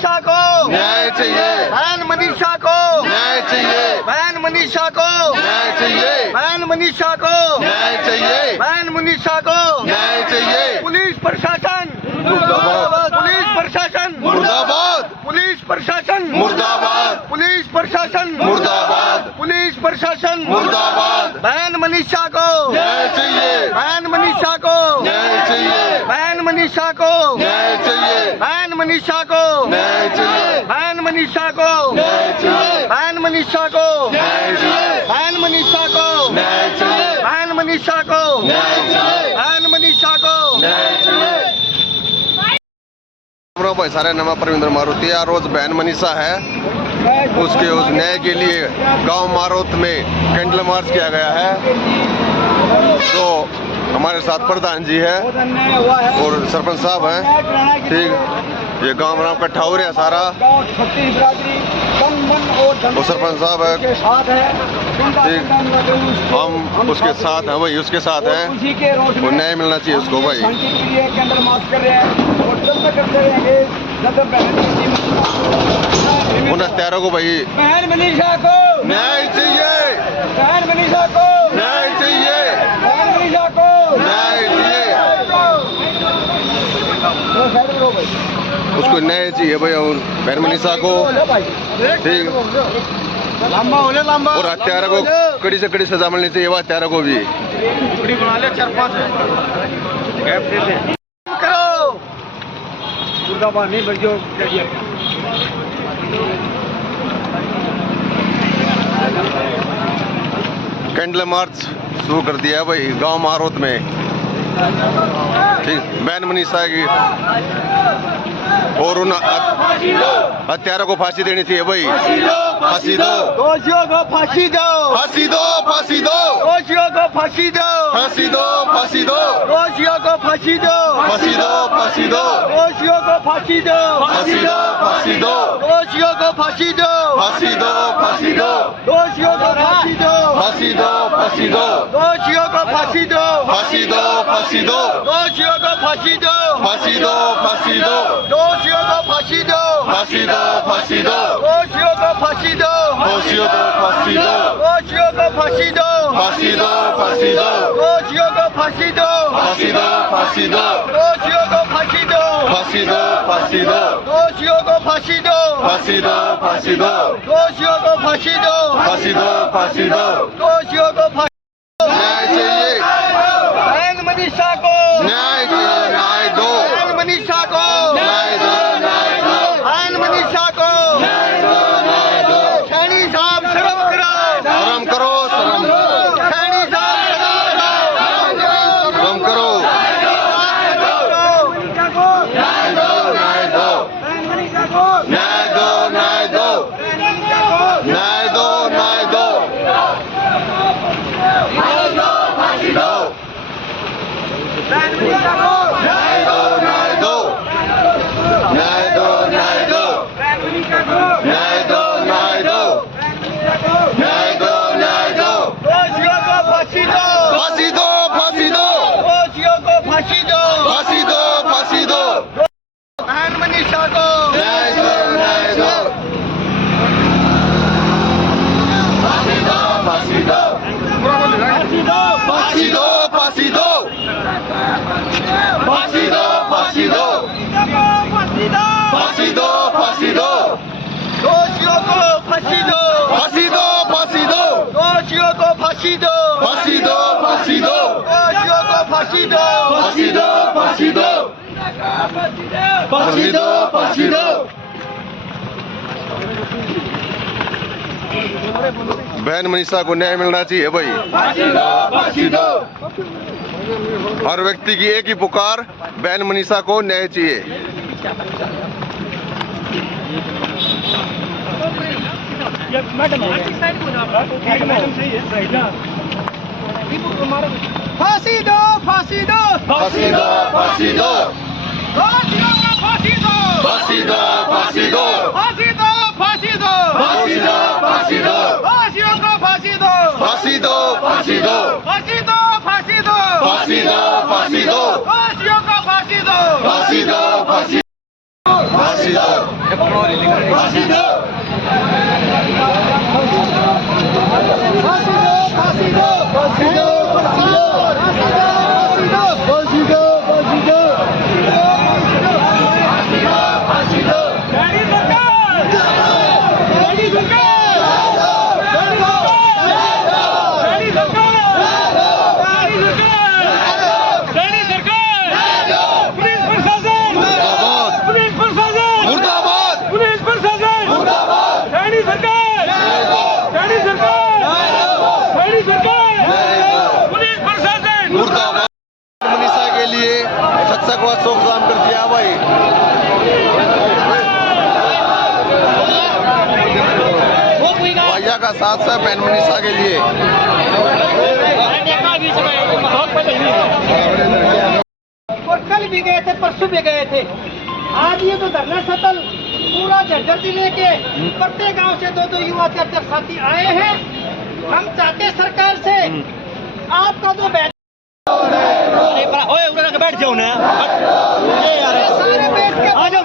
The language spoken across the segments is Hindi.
मनीषा को न्याय चाहिए, बहन मनीषा को न्याय चाहिए, बहन मनीषा को न्याय चाहिए, बहन मनीषा को न्याय चाहिए, बहन मनीषा को न्याय चाहिए। पुलिस प्रशासन मुर्दाबाद, पुलिस प्रशासन मुर्दाबाद, पुलिस प्रशासन मुर्दाबाद, पुलिस प्रशासन मुर्दाबाद, पुलिस प्रशासन मुर्दाबाद। बहन मनीषा को न्याय चाहिए, बहन मनीषा को न्याय चाहिए, बहन मनीषा को न्याय चाहिए, बहन मनीषा को न्याय चाहिए, बहन मनीषा को न्याय चाहिए, बहन मनीषा को न्याय चाहिए, बहन मनीषा को न्याय चाहिए, बहन मनीषा को न्याय चाहिए, बहन मनीषा को न्याय चाहिए। भाई सारे नाम परविंद्र मारुति। रोज बहन मनीषा है, उसके उस न्याय के लिए गांव मारोत में कैंडल मार्च किया गया है। तो हमारे साथ प्रधान जी है और सरपंच साहब हैं। ठीक, ये गांव राम इकट्ठा हो रहा है सारा, वो सरपंच साहब है। ठीक, हम उसके साथ हैं, वही उसके साथ हैं। वो न्याय मिलना चाहिए उसको भाई। उन हत्यारों को भाई बहन मनीषा को न्याय चाहिए, बहन मनीषा को न्याय चाहिए, बहन मनीषा को न्याय चाहिए, उसको न्याय चाहिए भाई। और बहन मनीषा को ठीक, और हत्यारा को कड़ी से कड़ी सजा मिलनी चाहिए, वो हत्यारा को भी। कैंडल मार्च शुरू कर दिया भाई गांव मारोत में। ठीक, बहन मनीषा की और उन हत्यारों को फांसी देनी चाहिए भाई। फांसी दो, दोषियों को फांसी दो, फांसी दो, फांसी दो, दोषियों को फांसी दो, फांसी दो, फांसी दो, दोषियों को फांसी दो, फांसी दो, फांसी दो, दोषियों को फांसी दो, फांसी दो, फांसी दो, दोषियों को फांसी दो, फांसी दो, फांसी दो, दोषियों को फांसी दो, फांसी दो, फांसी दो, दोषियों को फांसी दो, फांसी दो, फांसी दो, दोषियों को फांसी दो, फांसी दो, फांसी दो, दोषियों को फांसी दो, फांसी दो, फांसी दो, दोषियों को फांसी दो, दोषियों को फांसी दो, दोषियों को फांसी दो, फांसी दो, फांसी दो, दोषियों को फांसी दो, फांसी दो, फांसी दो, दोषियों को फांसी दो, फांसी दो, फांसी दो, दोषियों को फांसी दो, फांसी दो, फांसी दो, दोषियों को फांसी दो, फांसी दो, फांसी दो। दोषियों को फांसी न्याय चाहिए, बहन मनीषा को न्याय चाहिए, न्याय दो, बहन मनीषा को न्याय दो, न्याय दो, बहन मनीषा को न्याय दो, न्याय दो। सैनी साहब शर्म करो, शर्म करो, शर्म, सैनी साहब शर्म करो। न्याय दो, न्याय दो, न्याय दो, न्याय दो, न्याय दो, न्याय दो, फांसी दो, न्याय दो, न्याय दो, न्याय दो, न्याय दो, न्याय दो, न्याय दो, न्याय दो, न्याय दो, दोषियों को फांसी दो, फांसी दो, फांसी दो, दोषियों को फांसी दो, फांसी दो, फांसी दो, बहन मनीषा को न्याय दो, न्याय दो, फांसी दो, फांसी दो, फांसी दो, फांसी दो, फांसी दो, फांसी दो, फांसी दो, फांसी दो, फांसी दो, फांसी दो, दोषियों को फांसी दो, फांसी दो, फांसी दो, दोषियों को फांसी दो, फांसी दो, फांसी दो, दोषियों को फांसी दो, फांसी दो, फांसी दो, फांसी दो, फांसी दो। बहन मनीषा को न्याय मिलना चाहिए भाई। फांसी दो, फांसी दो। हर व्यक्ति की एक ही पुकार, बहन मनीषा को न्याय चाहिए। फांसी दो, फांसी दो, फांसी दो, फांसी दो, दोषियों को फांसी दो, फांसी दो, फांसी दो, फांसी दो, फांसी दो, फांसी दो, फांसी दो, दोषियों को फांसी दो, फांसी दो, फांसी दो, फांसी दो, फांसी दो, फांसी दो, फांसी दो, दोषियों को फांसी दो, फांसी दो, फांसी, फांसी दो। फांसी दो फांसी दो फांसी दो फांसी दो मनीषा के लिए सत्संग व शोक शाम कर दिया भाई। भैया का साथ है बहन मनीषा के लिए। और कल भी गए थे, परसों भी गए थे। आज ये तो धरना स्थल पूरा झज्जर जिले के प्रत्येक गांव से 2-2 युवा 4-4 साथी आए हैं। हम चाहते सरकार से आपका जो बैठ जाओ ना सारे बैठ के आ जाओ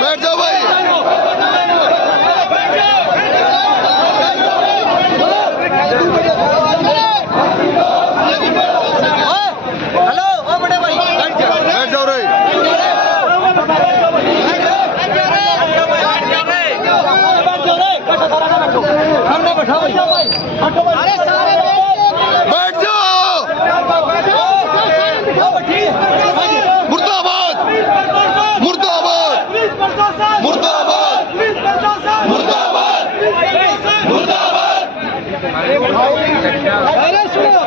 बैठ जाओ भाई। हेलो ओ बड़े भाई बैठ जाओ रे। अरे सारे बैठ जाओ। मुर्दाबाद मुर्दाबाद मुर्दाबाद मुर्दाबाद मुर्दाबाद। अरे सुनो